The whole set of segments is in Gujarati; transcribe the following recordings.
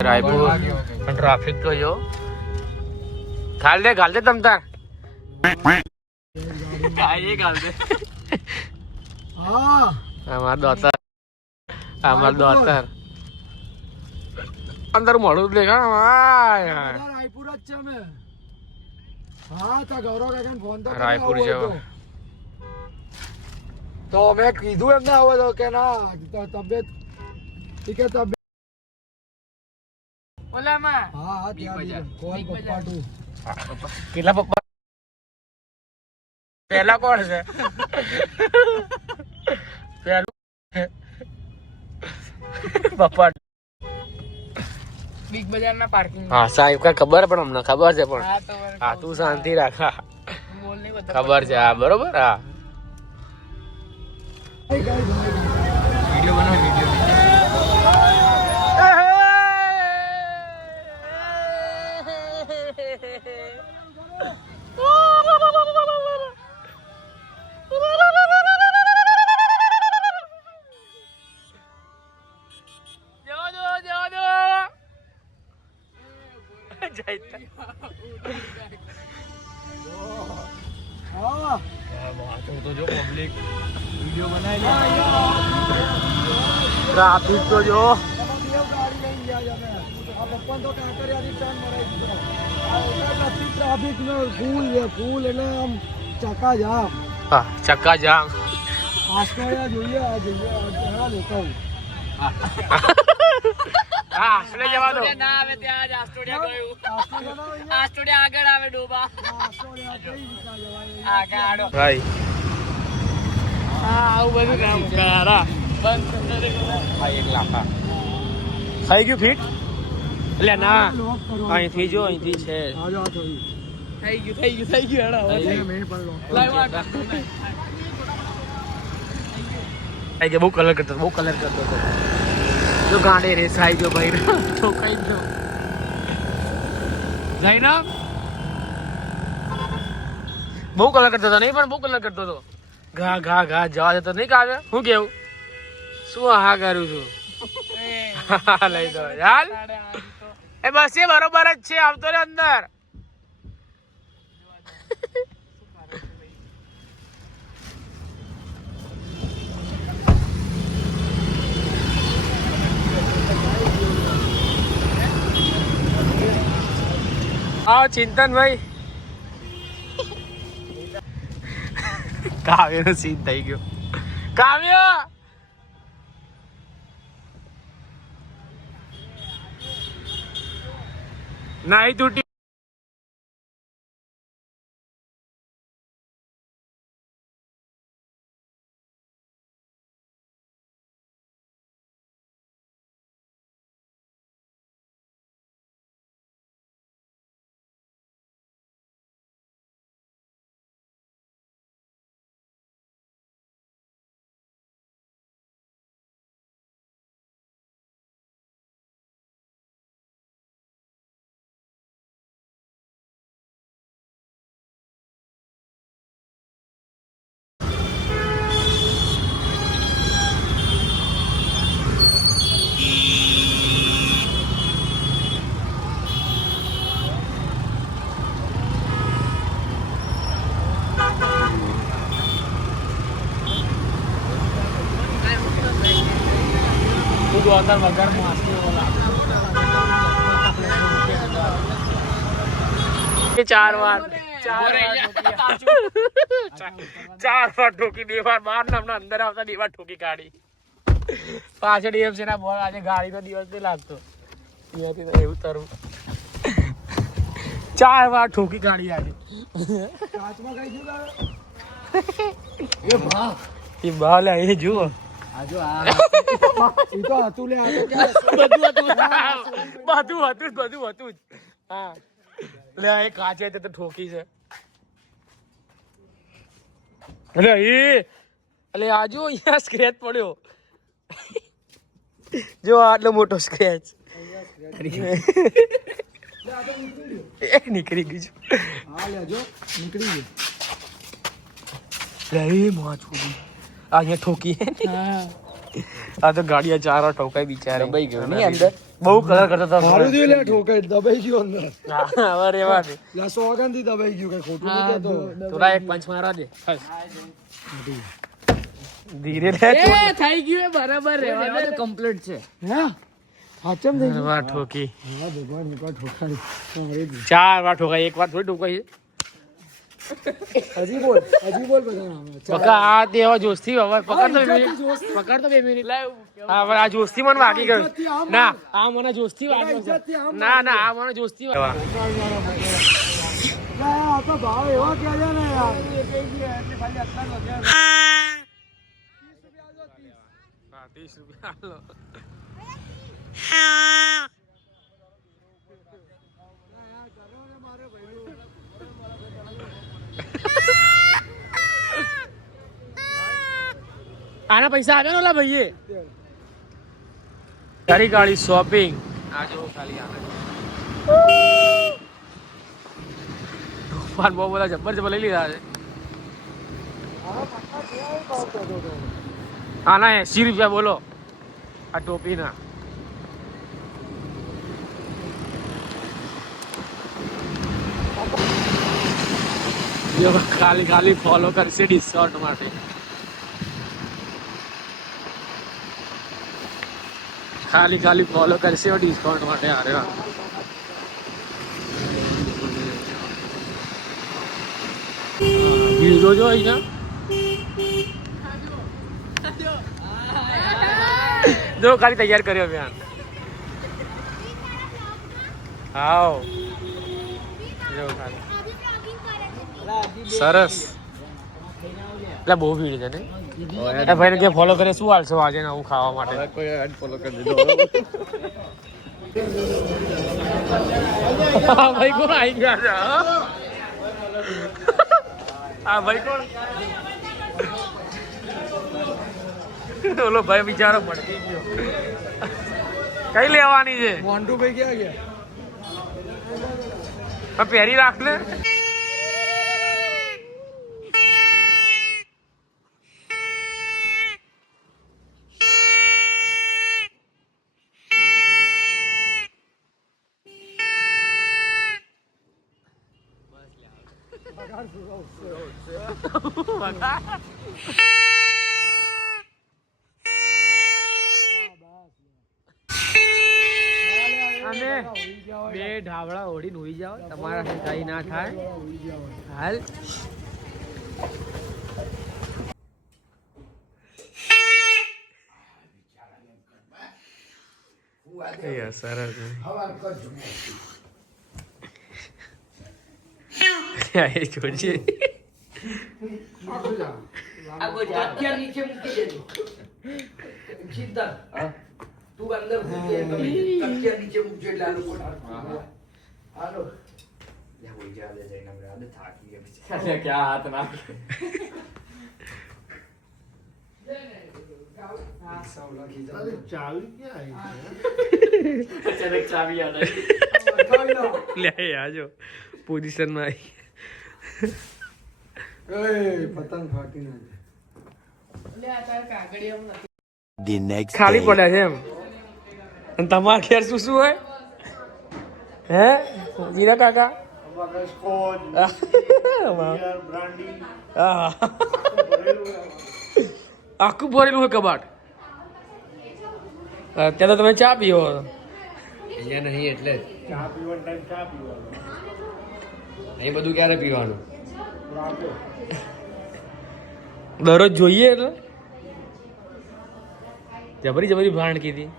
રાયપુર ટ્રાફિક તો જો ગાલ દે તમ તાર કાઈ ગાલ દે હા અમાર દોતર અંદર મોડું દેખા રાયપુર જ છે અમે. હા તો ગૌરવ કાકાને ફોન તો રાયપુર છે તો મેં કીધું એમને આવો તો કે ના તબિયત ઠીક છે તબિયત ઓલામાં હા ત્યાં કોલ પપ્પા તું કેટલા પપ્પા પહેલા કોણ છે પહેલું પપ્પા બિગ બજાર ના પાર્કિંગ. હા સાહેબ કા ખબર પણ અમને ખબર છે પણ હા તો હા તું શાંતિ રાખ બોલ નહીં બધા ખબર છે હા બરોબર હા વિડિયો બનાવ વિડિયો. હા ટ્રાફિક તો જો ગાડી લઈને ગયા અમે આ પપ્પા તો કાંકરિયાથી ટર્ન મરાઈ દીધો આ ટ્રાફિક નો ફૂલ એટલે આમ ચકા જામ હા ચક્કા જામ આસ્ટોડિયા જોઈએ આ ઘણા લોકો હા આશરે જવા દો ના આવે ત્યાં જ આસ્ટોડિયા ગયું. આસ્ટોડિયા ના અહીંયા આસ્ટોડિયા આગળ આવે ડોબા. આસ્ટોડિયા કઈ રીતના જવાય આગળ આડો. ભાઈ હા આવું બધું કામ કરા. બંધ કરી દે. આ એક લાખા થઈ ગયું ફિટ એટલે ના લોક કરો અહીંથી જો અહીંથી છે આજો આ થોડી થઈ ગયું હેડો. મેં પણ લોક લાઈવ આ આઈ કે બહુ કલર કરતો હતો જો ગાંડે રેસ આવી ગયો ભાઈ ઠોકાઈ ગયો જાય ના બહુ કલર કરતો હતો નહીં પણ બહુ કલર કરતો હતો ઘા જવા દેતો નહીં કાવે હું કેવું શું હા કરું છું લઈ દો ચાલ એ બસ એ બરોબર જ છે આવતો રે અંદર આવો ચિંતન ભાઈ કાવ્ય નો સીન થઈ ગયો કાવ્ય નાઈ તૂટી અંદર વગર ચાર વાર ઠોકી 2 વાર બહાર ના અંદર આવતા 2 વાર ઠોકી કાઢી પાછળ એમ છે ના બોલ આજે ગાડી નો દિવસ નહીં લાગતો અહીંયાથી તો એવું તરું 4 વાર ઠોકી કાઢી આજે કાચમાં કઈ ગયું એ ભાલે એ જુઓ આજો આ ઈ તો હતું લે આ તો ક્યાં બધું હતું હા લે એ કાચે તો ઠોકી છે અરે આજો અહીંયા સ્ક્રેચ પડ્યો જો આટલો મોટો સ્ક્રેચ નીકળી ગયું હા લેજો નીકળી ગયું લે મોચું અહીંયા ઠોકી આ તો ગાડીયા ચાર ઠોકાઈ બિચારે દબાઈ ગયો નહીં અંદર બહુ કલર કરતો હતો મારું થયું લે ઠોકાઈ દબાઈ ગયો અંદર હા, હવે રેવા દે લે સોગન થી દબાઈ ગયું કઈ ખોટું નહીં કહેતો થોડા એક પંચ મારવા દે ધીરે લે એ થઈ ગયું એ બરાબર રહેવા દે કમ્પ્લીટ છે હે હાચમ થઈ ગયું વાર ઠોકી હા ભગવાન મુકા ઠોકાઈ મારી 4 વાર ઠોકાઈ એક વાર થોડી ઠોકાઈ હજી બોલ બધા બકા આ તે હવે જોશથી હવે પકડ તો 2 મિનિટ પકડ તો 2 મિનિટ હા હવે આ જોશથી મને વાગી ગયું ના આ મને જોશથી વાગ્યો છે ના ના આ મને જોશથી વાગ્યો આ તો ભાવ એવા કે છે ને યાર એટલે ખાલી આટલા જ વધ્યા 30 રૂપિયા હાલો આના પૈસા આવ્યા ને ઓલા ભાઈએ તારી ગાડી શોપિંગ આ જો ખાલી આવે તોફાન બહુ બધા જબર લઈ લીધા છે આના 80 રૂપિયા બોલો આ ટોપીના ખાલી ફોલો કરશે ડિસ્કાઉન્ટ માટે ખાલી ફોલો કરશે ડિસ્કાઉન્ટ માટે અરે ભીડ જોજો અહીંયા જો ખાલી તૈયાર કર્યો બેન આવ જો ખાલી સરસ એટલે બહુ ભીડ છે ને ભાઈ ને ફોલો કરે શું હાલશો આજે ને હું ખાવા માટે કોઈ ફોલો કરી દીધો ભાઈ કોણ આવી ગયા છે હા ભાઈ કોણ ઓલો ભાઈ બિચારો ભડકી ગયો કઈ લેવાની છે મોન્ટુ ભાઈ ક્યાં ગયા પહેરી રાખ ને બે ઢાબળા ઓઢીને હોઈ જાઓ તમારા કઈ ના થાય હાલ સરસ છોડશે નીચે મૂકી દેજો સીધા તું અંદર નીચે મૂકજો એટલે આ લોકો હાલો હોઈ જા દે જઈને આપણે થાકી ગયા क्या हाथ ना अचानक चाबी आ गई ले आजो पोजीशन में आई પતંગ ફાટી ના ખાલી પડ્યા છે એમ અને તમારા ઘેર શું શું હોય હે જીરા કાકા આખું ભરેલું હોય કબાટ ત્યાં તો તમે ચા પીવો અહીંયા નહીં એટલે ચા પીવાનો ટાઈમ ચા પીવાનો અહીં બધું ક્યારે પીવાનું દરરોજ જોઈએ એટલે જબરી જબરી ભાણ કીધી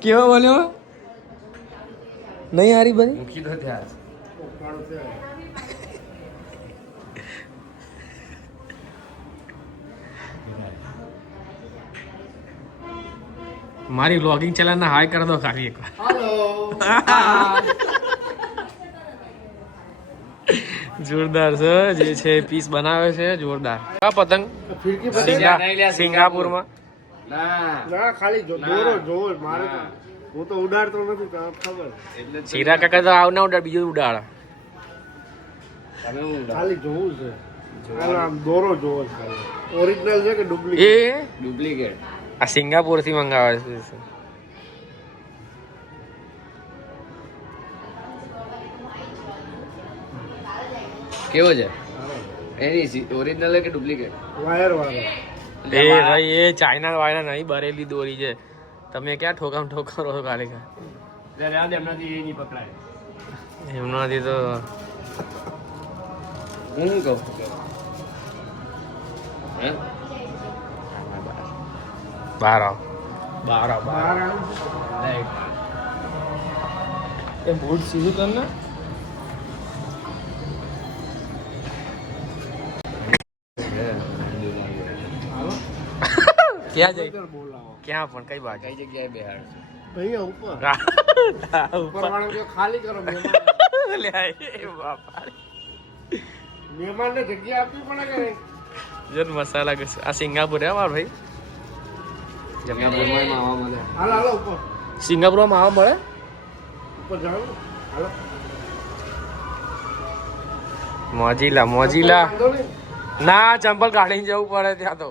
કેવા બોલ્યો નહીં હારી બની મૂકી દો ત્યાં મારી વ્લોગિંગ ચેનલ હાય કરી દો ખાલી એક વાર જોરદાર છે જે છે પીસ બનાવે છે જોરદાર આ પતંગ સિંગાપુરમાં ના ખાલી દોરો જોર મારે હું તો ઉડાડતો નથી ખબર એટલે ચીરા કાકા તો આવના ઉડાડ બીજું ઉડાડ ખાલી જોવું છે આમ દોરો જોવો છે ઓરિજિનલ છે કે ડુપ્લિકેટ ડુપ્લિકેટ આ સિંગાપુર થી મંગાવે છે. કેવો છે એની ઓરિજિનલ કે ડુપ્લિકેટ? વાયર વાળો. એ ભાઈ એ ચાઇના વાયના નહીં, બરેલી દોરી છે. તમે ક્યાં ઠોકામ ઠોકારો છો ખાલી એમનાથી તો હું શું કહું બહાર આવ, બહાર આવ, બહાર આવ. એ બૂટ સીધું કર ને. ક્યાં જઈ, ક્યાં પણ કઈ બાજુ, કઈ જગ્યાએ બેહાડ ભૈયા ઉપર ઉપર વાળો જો ખાલી કરો મહેમાન. લે એ બાપા મહેમાનને જગ્યા આપવી પડે કે નહીં? જો મસાલા કે આ સિંગાપુર હે મારો ભાઈ. જમ્યા માવા મળે. હાલો હાલો ઉપર સિંગાપુરમાં માવા મળે. ઉપર જાવ હાલો. મોજીલા મોજીલા વાંધો નહીં. ના, ચંપલ કાઢીને જવું પડે ત્યાં તો.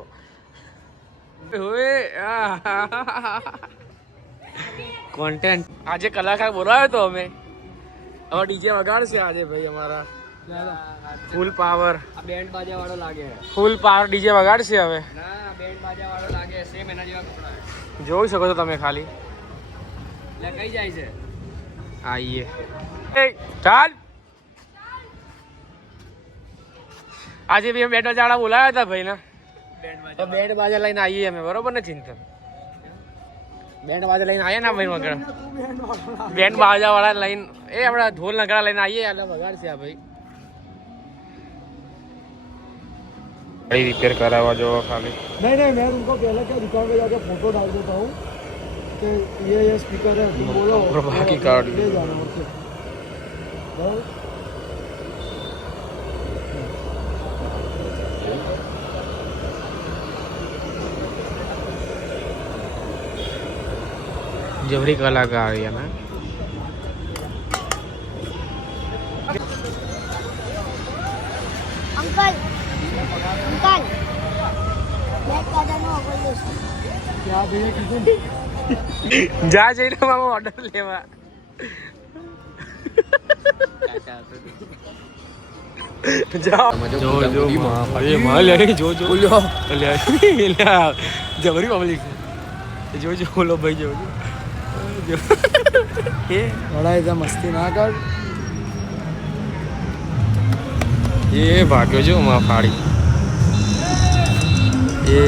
કોન્ટેન્ટ આજે કલાકાર બોલાવ્યો તો અમે. હવે ડીજે વગાડશે આજે ભાઈ અમારા ફૂલ પાવર. આ બેન્ડ બાજા વાળો લાગે. ફૂલ પાવર ડીજે વગાડશે હવે. ના બેન્ડ બાજા વાળો લાગે, સેમ એના જેવા કપડા. જોઈ શકો છો તમે ખાલી. એટલે કઈ જાય છે? આઈએ એ ચાલ. આજે બી બેટ વાળા બોલાવ્યા હતા ભાઈ ને, તો બેન્ડ બાજા લઈને આવીએ અમે, બરોબર ને ચિંતન? બેન્ડ બાજા લઈને આવીએ ને ભાઈ વગર, બેન્ડ બાજા વાળા લઈને એ આપણા ઢોલ નગરા લઈને આવીએ એટલે વગાડશે આ ભાઈ. गाड़ी रिपेयर करावा जो खाली नहीं नहीं, मैं उनको पहले क्या दुकान पे जाके फोटो डाल देता हूँ कि ये स्पीकर है, तुम बोलो और बाकी गाड़ी ले जाना उससे. बस. जबरी कलाकार है ना. अंकल अंकल ब्लैक कलर नो ऑर्डर देशो. क्या भैया कितने जा जઈને મામા ઓર્ડર લેવા. જાઓ જો જો અરે માલ લે જો જો લ્યો લે જબરી પબ્લિક જો જો બોલો ભાઈ જો જો એ बड़ा इधर मस्ती ना कर. એ ભાગ્યો જો માં ફાડી એ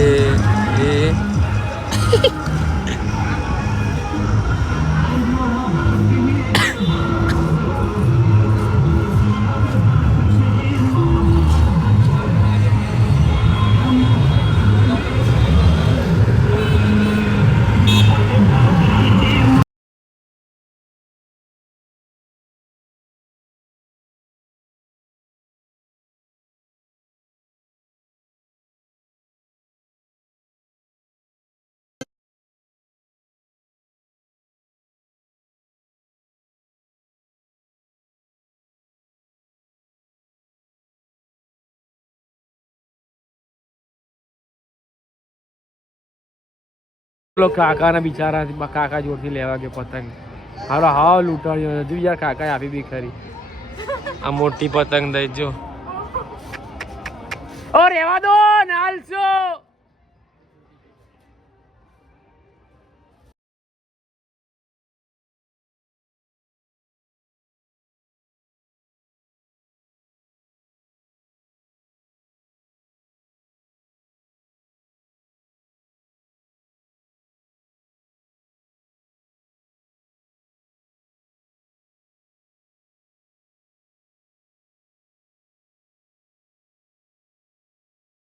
लोग काका ना बिचारा काका जोर થી લેવા કે પતંગ હારો હાવ લૂંટાડ્યો હજુ યાર કાકા આપી બી ખરી આ મોટી પતંગ દઈ જો ઓ રેવા દો નાલસો